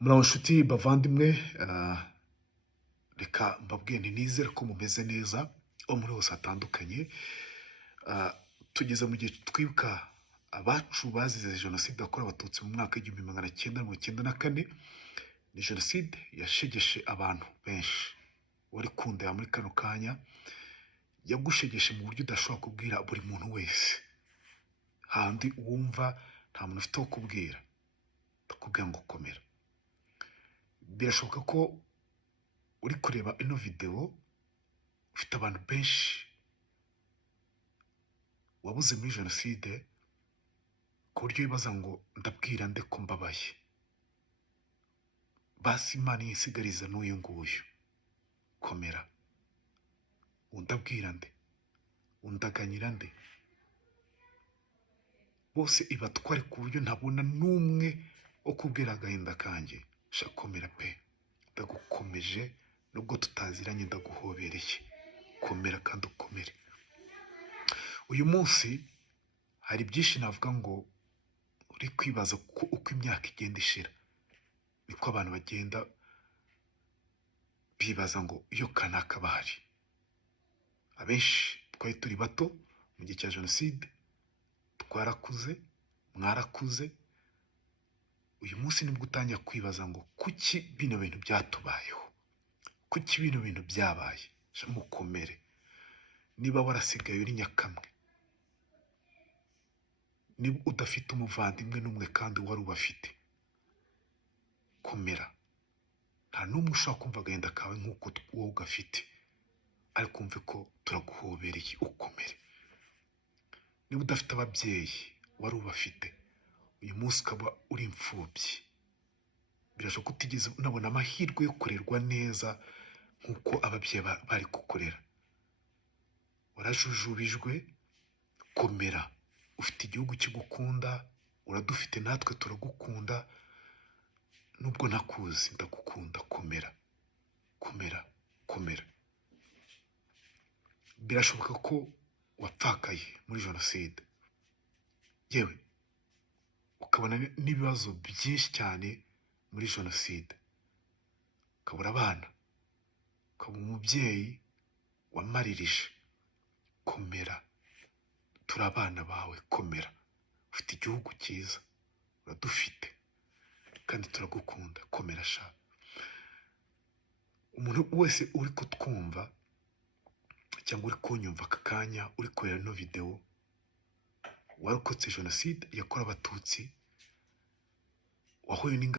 Muraho nshuti bavandimwe, reka mbabwire nti nizere ko mumeze neza aho muri hose hatandukanye. Tugeze mu gihe twibuka abacu bazize jenoside yakorewe abatutsi mu mwaka w'igihumbi magana cyenda mirongo icyenda na kane. Ni jenoside yashegeshe abantu benshi. Wari kundeba muri kano kanya yagushegeshe mu buryo udashobora kubwira buri muntu wese, handi wumva nta muntu ufite wo kubwira, ndakubwira ngo komera. Birashoboka ko uri kureba ino videwo ufite abantu benshi wabuze muri jenoside, ku buryo wibaza ngo ndabwira nde ko mbabaye. Basi Imana yisigariza n'uyu nguyu, komera. Undabwira nde? Undaganyira nde? Bose ibatware ku buryo ntabona n'umwe wo kubwira agahinda kanjye. Komera pe, ndagukomeje nubwo tutaziranye, ndaguhobereye. Komera kandi ukomere. Uyu munsi hari byinshi navuga ngo uri kwibaza uko imyaka igenda ishira, niko abantu bagenda bibaza ngo iyo kanaka bahari. Abenshi twari turi bato mu gihe cya jenoside, twarakuze, mwarakuze. Uyu munsi nibwo utangira kwibaza ngo kuki bino bintu byatubayeho, kuki bino bintu byabaye. Mukomere. Niba warasigaye uri nyakamwe, niba udafite umuvandimwe n'umwe kandi wari ubafite, komera. Nta n'umwe ushobora kumva agahinda kawe nk'uko wowe ugafite, ariko umve ko turaguhobereye, ukomere. Niba udafite ababyeyi wari ubafite, uyu munsi ukaba uri imfubyi, birashoboka ko utigeze unabona amahirwe yo kurerwa neza nk'uko ababyeyi bari kukurera. Warajujubijwe, komera. Ufite igihugu kigukunda, uradufite, natwe turagukunda. Nubwo nakuzi ndagukunda, komera, komera, komera. Birashoboka ko wapfakaye muri jenoside, yewe ukabona n'ibibazo byinshi cyane muri jenoside, ukabura abana, ukaba umubyeyi wamaririje. Komera, turi abana bawe, komera. Ufite igihugu cyiza, uradufite kandi turagukunda, komera sha. Umuntu wese uri kutwumva cyangwa uri kunyumva aka kanya, uri kureba ino videwo, warokotse jenoside yakorewe abatutsi, wahuye n'ingaruka